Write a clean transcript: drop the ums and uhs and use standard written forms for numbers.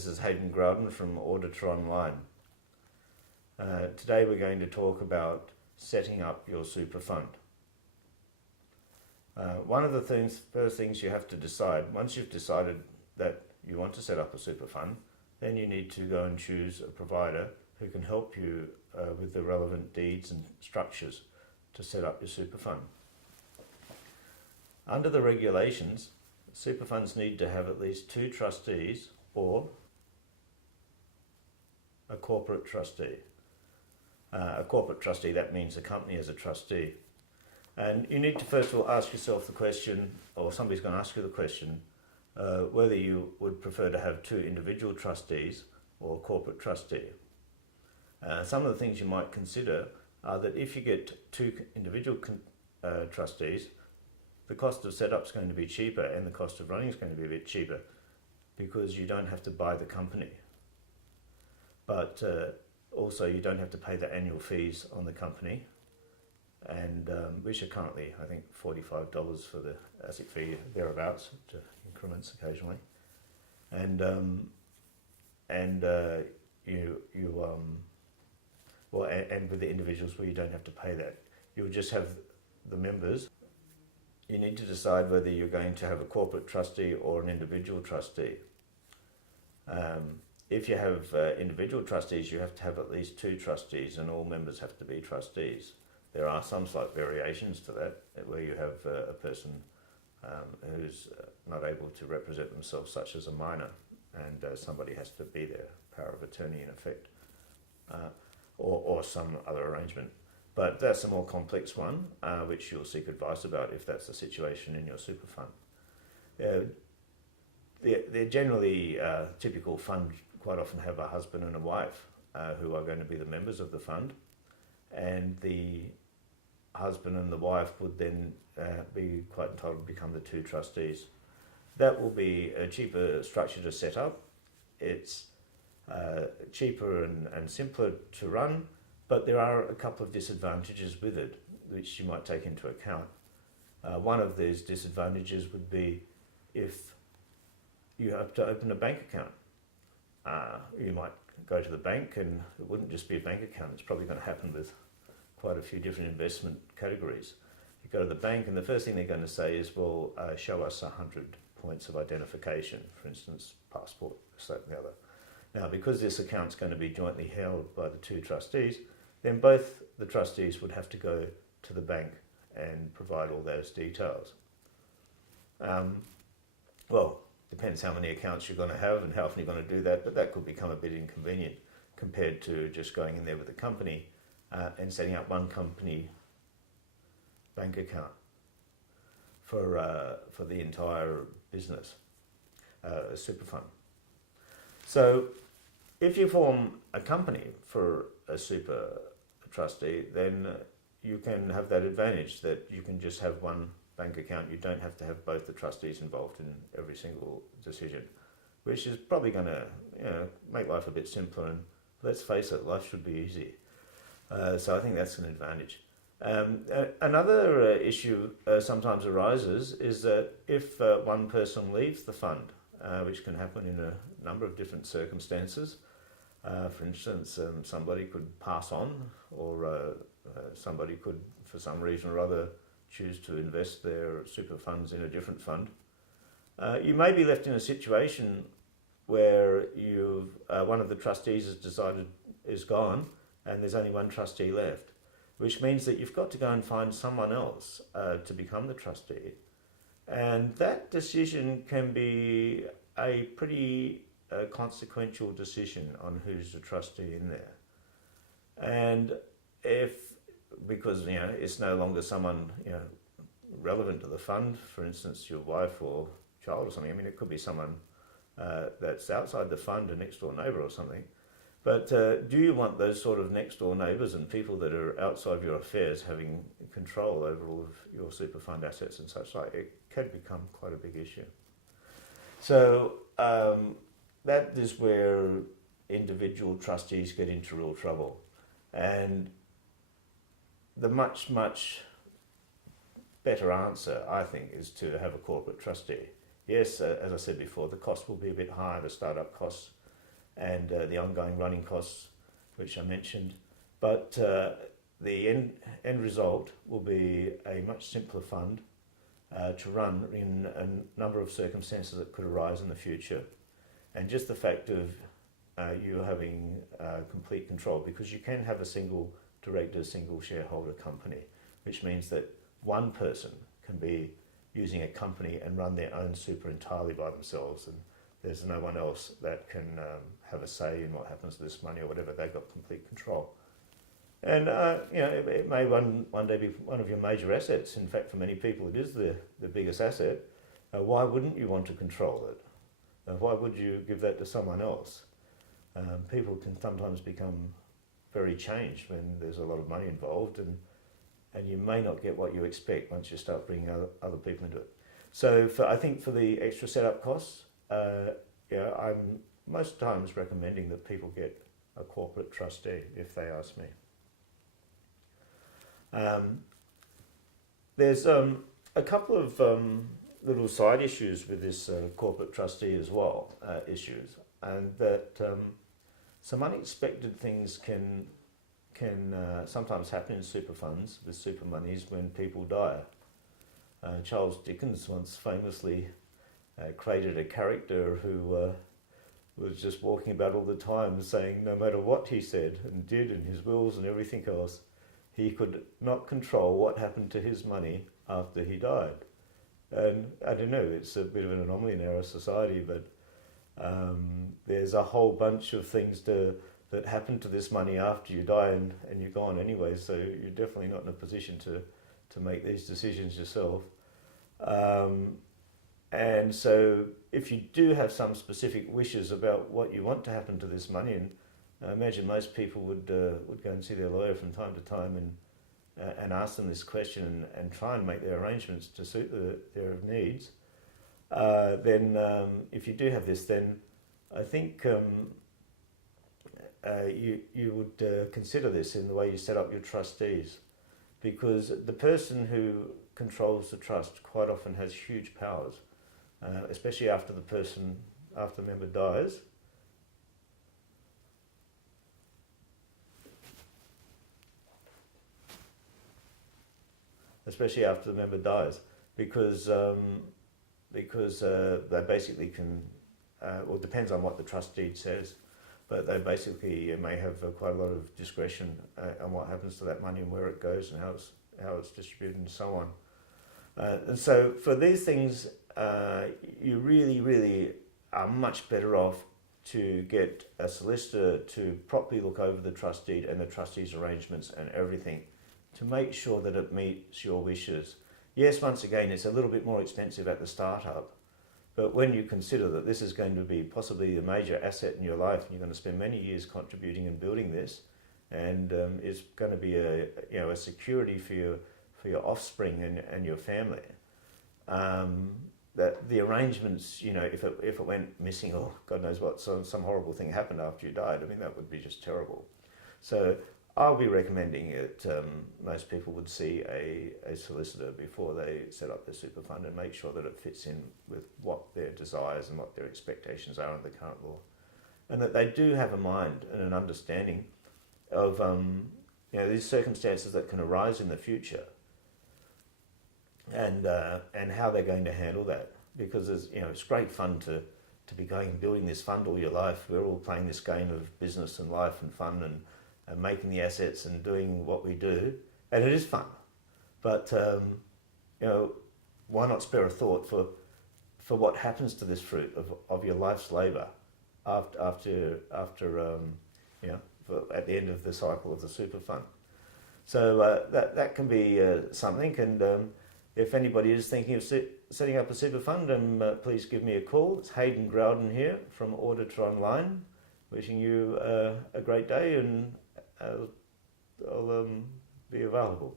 this is Haydn Growden from Auditor Online. Today we're going to talk about setting up your Superfund. One of the first things you have to decide, once you've decided that you want to set up a Superfund, then you need to go and choose a provider who can help you with the relevant deeds and structures to set up your Superfund. Under the regulations, Superfunds need to have at least 2 trustees or a corporate trustee. A corporate trustee, that means the company as a trustee. And you need to first of all ask yourself the question, or somebody's going to ask you the question, whether you would prefer to have 2 individual trustees or a corporate trustee. Some of the things you might consider are that if you get 2 individual trustees, the cost of setup is going to be cheaper and the cost of running is going to be a bit cheaper because you don't have to buy the company. But also you don't have to pay the annual fees on the company, and which are currently, I think, $45 for the ASIC fee, thereabouts, to increments occasionally. And and with the individuals where you don't have to pay that, you'll just have the members. You need to decide whether you're going to have a corporate trustee or an individual trustee. If you have individual trustees, you have to have at least 2 trustees, and all members have to be trustees. There are some slight variations to that, where you have a person who's not able to represent themselves, such as a minor, and somebody has to be their power of attorney in effect, or some other arrangement. But that's a more complex one, which you'll seek advice about if that's the situation in your Superfund. They're generally typical fund quite often have a husband and a wife who are going to be the members of the fund, and the husband and the wife would then be quite entitled to become the 2 trustees. That will be a cheaper structure to set up. It's cheaper and simpler to run, but there are a couple of disadvantages with it which you might take into account. One of these disadvantages would be if you have to open a bank account. You might go to the bank, and it wouldn't just be a bank account, it's probably going to happen with quite a few different investment categories. You go to the bank and the first thing they're going to say is, well, show us 100 points of identification, for instance, passport, this, that and the other. Now, because this account's going to be jointly held by the 2 trustees, then both the trustees would have to go to the bank and provide all those details. Well, depends how many accounts you're going to have and how often you're going to do that, but that could become a bit inconvenient compared to just going in there with the company and setting up one company bank account for the entire business, a Superfund. So if you form a company for a super trustee, then you can have that advantage that you can just have one bank account. You don't have to have both the trustees involved in every single decision, which is probably going to make life a bit simpler, and let's face it, life should be easy. So I think that's an advantage. Another issue sometimes arises is that if one person leaves the fund, which can happen in a number of different circumstances. For instance, somebody could pass on, or somebody could, for some reason or other, choose to invest their super funds in a different fund. You may be left in a situation where one of the trustees has decided is gone, and there's only one trustee left, which means that you've got to go and find someone else to become the trustee. And that decision can be a pretty consequential decision on who's the trustee in there. And because it's no longer someone relevant to the fund, for instance, your wife or child or something. I mean, it could be someone that's outside the fund, a next door neighbour or something. But do you want those sort of next door neighbours and people that are outside of your affairs having control over all of your super fund assets and such like? It can become quite a big issue. So that is where individual trustees get into real trouble. And the much better answer, I think, is to have a corporate trustee. Yes, as I said before, the cost will be a bit higher, the startup costs, and the ongoing running costs, which I mentioned. But the end result will be a much simpler fund to run in a number of circumstances that could arise in the future. And just the fact of you having complete control, because you can have a single director, single shareholder company, which means that one person can be using a company and run their own super entirely by themselves, and there's no one else that can have a say in what happens to this money or whatever. They've got complete control. And it may one day be one of your major assets. In fact, for many people, it is the biggest asset. Why wouldn't you want to control it? Why would you give that to someone else? People can sometimes become very changed when there's a lot of money involved, and you may not get what you expect once you start bringing other people into it. So I think for the extra setup costs, I'm most times recommending that people get a corporate trustee if they ask me. There's a couple of little side issues with this corporate trustee as well, and that some unexpected things can sometimes happen in super funds with super monies when people die. Charles Dickens once famously created a character who was just walking about all the time saying no matter what he said and did in his wills and everything else, he could not control what happened to his money after he died. And I don't know, it's a bit of an anomaly in our society, but there's a whole bunch of things that happen to this money after you die and you're gone anyway, so you're definitely not in a position to make these decisions yourself. And so if you do have some specific wishes about what you want to happen to this money, and I imagine most people would go and see their lawyer from time to time and ask them this question and try and make their arrangements to suit their needs, then if you do have this, then I think you would consider this in the way you set up your trustees, because the person who controls the trust quite often has huge powers, especially after the member dies. Especially after the member dies, because they basically can, well, it depends on what the trust deed says, but they basically may have quite a lot of discretion on what happens to that money and where it goes and how it's distributed and so on. And so for these things, you really are much better off to get a solicitor to properly look over the trust deed and the trustee's arrangements and everything, to make sure that it meets your wishes. Yes, once again, it's a little bit more expensive at the start-up, but when you consider that this is going to be possibly a major asset in your life, and you're going to spend many years contributing and building this, and it's going to be a security for your offspring and your family, that the arrangements, if it went missing or God knows what, some horrible thing happened after you died, I mean, that would be just terrible. So I'll be recommending it. Most people would see a solicitor before they set up their super fund and make sure that it fits in with what their desires and what their expectations are under the current law, and that they do have a mind and an understanding of these circumstances that can arise in the future, and how they're going to handle that. Because it's great fun to be going and building this fund all your life. We're all playing this game of business and life and fun and making the assets and doing what we do, and it is fun. But why not spare a thought for what happens to this fruit of your life's labour after at the end of the cycle of the super fund? So that can be something. And if anybody is thinking of setting up a super fund, please give me a call. It's Haydn Growden here from Auditor Online. Wishing you a great day, and I'll be available.